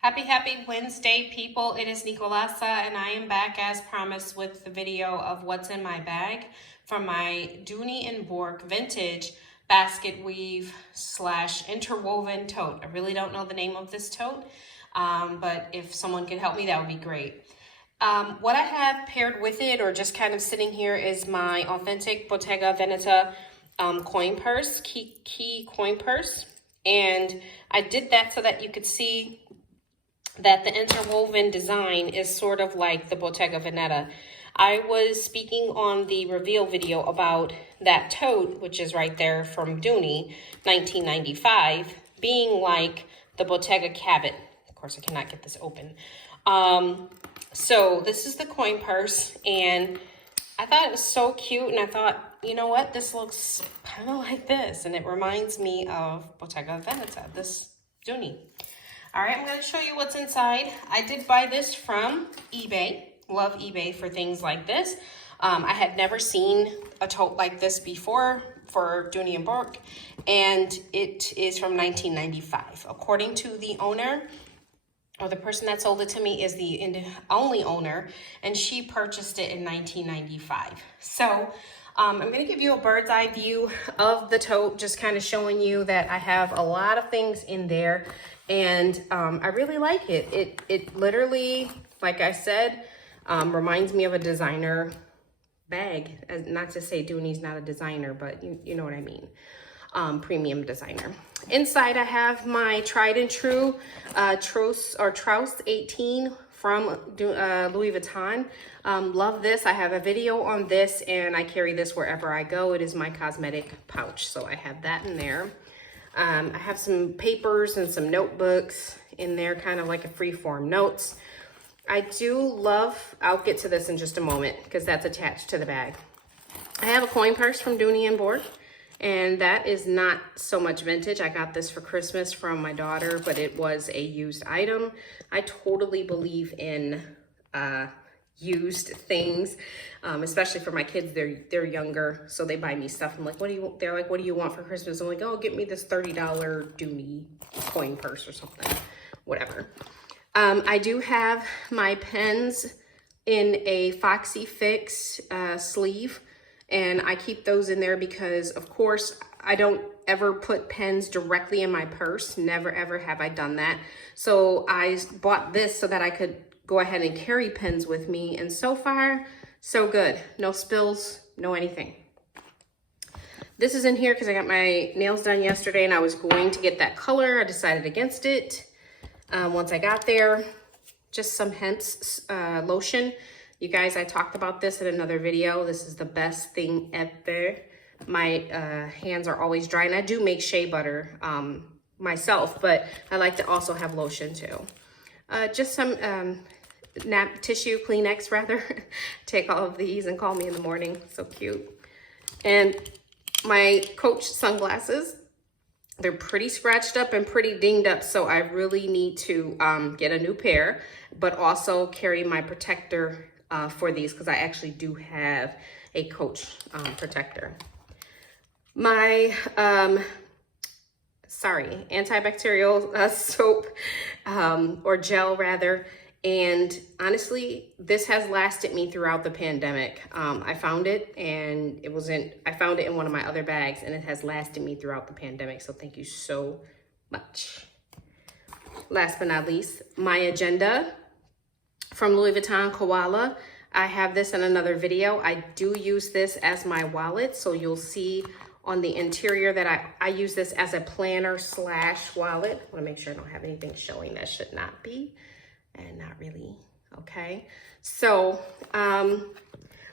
Happy Wednesday, people. It is Nicolasa, and I am back as promised with the video of what's in my bag from my Dooney and Bourke vintage basket weave / interwoven tote. I really don't know the name of this tote, but if someone could help me, that would be great. What I have paired with it, or just kind of sitting here, is my authentic Bottega Veneta coin purse, key coin purse. And I did that so that you could see that the interwoven design is sort of like the Bottega Veneta. I was speaking on the reveal video about that tote, which is right there from Dooney, 1995, being like the Bottega Cabot. Of course, I cannot get this open. So this is the coin purse, and I thought it was so cute, and I thought, you know what, this looks kind of like this, and it reminds me of Bottega Veneta, this Dooney. All right, I'm going to show you what's inside. I did buy this from eBay. Love eBay for things like this. I had never seen a tote like this before for Dooney and Bourke, and it is from 1995. According to the owner, or the person that sold it to me, is the only owner, and she purchased it in 1995. So I'm going to give you a bird's eye view of the tote, just kind of showing you that I have a lot of things in there, and I really like it. It literally, like I said, reminds me of a designer bag. Not to say Dooney's not a designer, but you know what I mean. Premium designer. Inside I have my tried and true Trousse 18 from Louis Vuitton. Love this. I have a video on this, and I carry this wherever I go. It is my cosmetic pouch, so I have that in there. I have some papers and some notebooks in there, kind of like a free-form notes. I do love, I'll get to this in just a moment because that's attached to the bag. I have a coin purse from Dooney and Bourke, and that is not so much vintage. I got this for Christmas from my daughter, but it was a used item. I totally believe in used things, especially for my kids. They're younger, so they buy me stuff. I'm like, they're like, what do you want for Christmas? I'm like, oh, get me this $30 Dooney coin purse or something, whatever. I do have my pens in a Foxy Fix sleeve, and I keep those in there because, of course, I don't ever put pens directly in my purse. Never, ever have I done that. So I bought this so that I could go ahead and carry pens with me, and so far, so good. No spills, no anything. This is in here because I got my nails done yesterday, and I was going to get that color. I decided against it. Once I got there, just some hemp lotion. You guys, I talked about this in another video. This is the best thing ever. My hands are always dry, and I do make shea butter myself, but I like to also have lotion too. Just some nap tissue, Kleenex rather. Take all of these and call me in the morning. So cute. And my Coach sunglasses. They're pretty scratched up and pretty dinged up, so I really need to get a new pair, but also carry my protector for these because I actually do have a Coach protector. My, antibacterial soap or gel rather. And honestly, this has lasted me throughout the pandemic. I found it, and I found it in one of my other bags, and it has lasted me throughout the pandemic. So thank you so much. Last but not least, my agenda from Louis Vuitton Koala. I have this in another video. I do use this as my wallet. So you'll see on the interior that I use this as a planner / wallet. I want to make sure I don't have anything showing that should not be. And not really, okay? So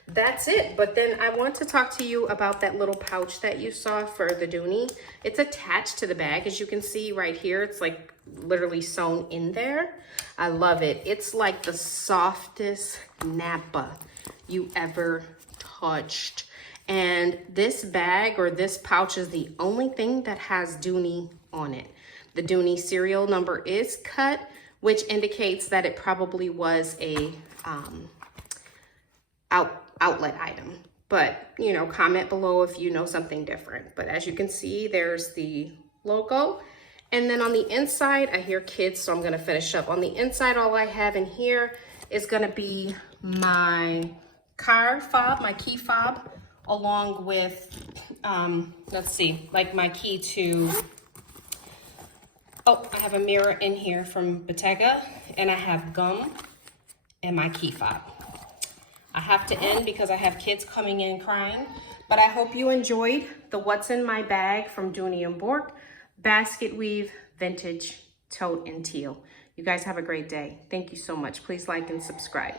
that's it. But then I want to talk to you about that little pouch that you saw for the Dooney. It's attached to the bag. As you can see right here, it's like literally sewn in there. I love it. It's like the softest Napa you ever touched. And this bag or this pouch is the only thing that has Dooney on it. The Dooney serial number is cut, which indicates that it probably was a outlet item. But, you know, comment below if you know something different. But as you can see, there's the logo, And then on the inside, I hear kids, so I'm gonna finish up. On the inside, all I have in here is gonna be my car fob, my key fob, along with, let's see, like my key to, oh, I have a mirror in here from Bottega, and I have gum and my key fob. I have to end because I have kids coming in crying, but I hope you enjoyed the What's in My Bag from Dooney and Bourke, basket weave, vintage, tote, and teal. You guys have a great day. Thank you so much. Please like and subscribe.